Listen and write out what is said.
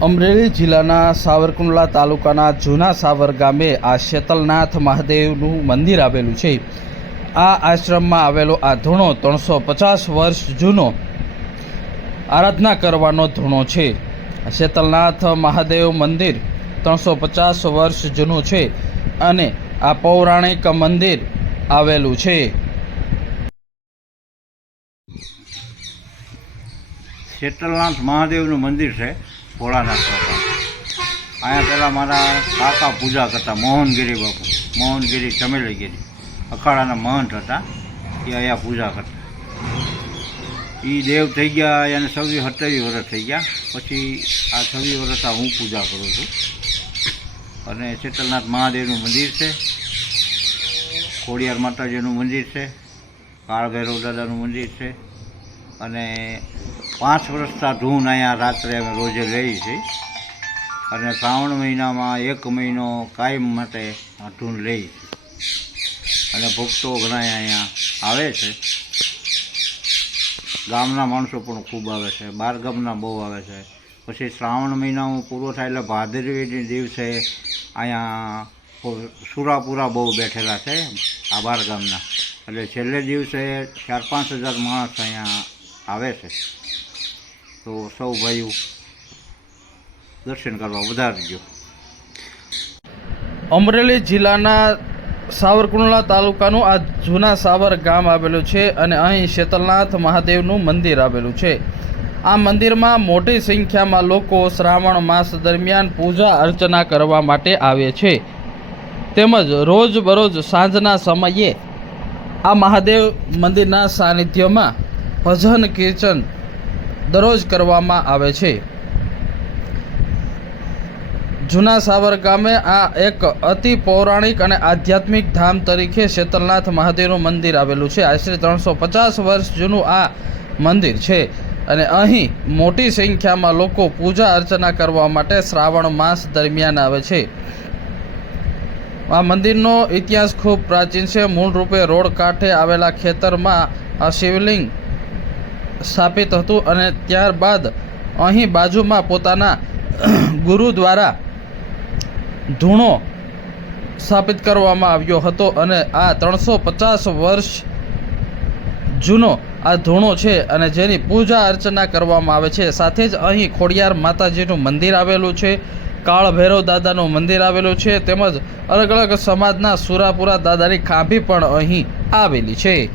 અમરેલી જિલ્લાના સાવરકુંડલા તાલુકાના જૂના સાવર ગામે આ શેતલનાથ મહાદેવનું મંદિર આવેલું છે। આ આશ્રમમાં આવેલો આ ધૂણો 350 વર્ષ જૂનો આરાધના કરવાનો ધૂણો છે। શેતલનાથ મહાદેવ મંદિર 350 વર્ષ જૂનું છે અને આ પૌરાણિક મંદિર આવેલું છે। શેતલનાથ મહાદેવનું મંદિર છે ભોળાનાથ બાપા। અહીંયા પહેલાં મારા કાકા પૂજા કરતા મોહનગીરી બાપુ, મોહનગીરી ચમેલીગીરી અખાડાના મહંત હતા, એ અહીંયા પૂજા કરતા। એ દેવ થઈ ગયા, એને 26-27 વર્ષ થઈ ગયા। પછી આ 26 વર્ષ હું પૂજા કરું છું। અને શેતલનાથ મહાદેવનું મંદિર છે, ખોડિયાર માતાજીનું મંદિર છે, કાળભૈરવ દાદાનું મંદિર છે। અને 5 વર્ષથી ધૂન અહીંયા રાત્રે અમે રોજે લઈએ છીએ। અને શ્રાવણ મહિનામાં 1 મહિનો કાયમ માટે આ ધૂન લઈએ છીએ। અને ભક્તો ઘણા અહીંયા આવે છે, ગામના માણસો પણ ખૂબ આવે છે, બહાર ગામના બહુ આવે છે। પછી શ્રાવણ મહિનામાં પૂરો થાય એટલે ભાદરવીના દિવસે અહીંયા સુરાપુરા બહુ બેઠેલા છે આ બાર ગામના, એટલે છેલ્લે દિવસે 4-5 હજાર માણસ અહીંયા આવે છે। તો સૌ ભાઈઓ દર્શન કરવા વધારજો। અમરેલી જિલ્લાના સાવરકુંડલા તાલુકાનું આ જૂના સાવર ગામ આવેલું છે અને અહીં શેતલનાથ મહાદેવનું મંદિર આવેલું છે। આ મંદિરમાં મોટી સંખ્યામાં લોકો શ્રાવણ માસ દરમિયાન પૂજા અર્ચના કરવા માટે આવે છે, તેમજ રોજબરોજ સાંજના સમયે આ મહાદેવ મંદિરના સાનિધ્યમાં ભજન કીર્તન દરરોજ કરવામાં આવે છે। જૂના સાવર ગામે આ એક અતિ પૌરાણિક અને આધ્યાત્મિક ધામ તરીકે શેતલનાથ મહાદેવનું મંદિર આવેલું છે। આશરે 350 વર્ષ જૂનું આ મંદિર છે અને અહીં મોટી સંખ્યામાં લોકો પૂજા અર્ચના કરવા માટે શ્રાવણ માસ દરમિયાન આવે છે। આ મંદિરનો ઇતિહાસ ખૂબ પ્રાચીન છે। મૂળ રૂપે રોડ કાંઠે આવેલા ખેતરમાં આ શિવલિંગ સ્થાપિત હતું અને ત્યારબાદ અહીં બાજુમાં પોતાના ગુરુ દ્વારા ધૂણો સ્થાપિત કરવામાં આવ્યો હતો અને આ 350 વર્ષ જૂનો આ ધૂણો છે અને જેની પૂજા અર્ચના કરવામાં આવે છે। સાથે જ અહીં ખોડિયાર માતાજીનું મંદિર આવેલું છે, કાળભૈરવ દાદાનું મંદિર આવેલું છે, તેમજ અલગ અલગ સમાજના સુરાપુરા દાદાની ખાંભી પણ અહીં આવેલી છે।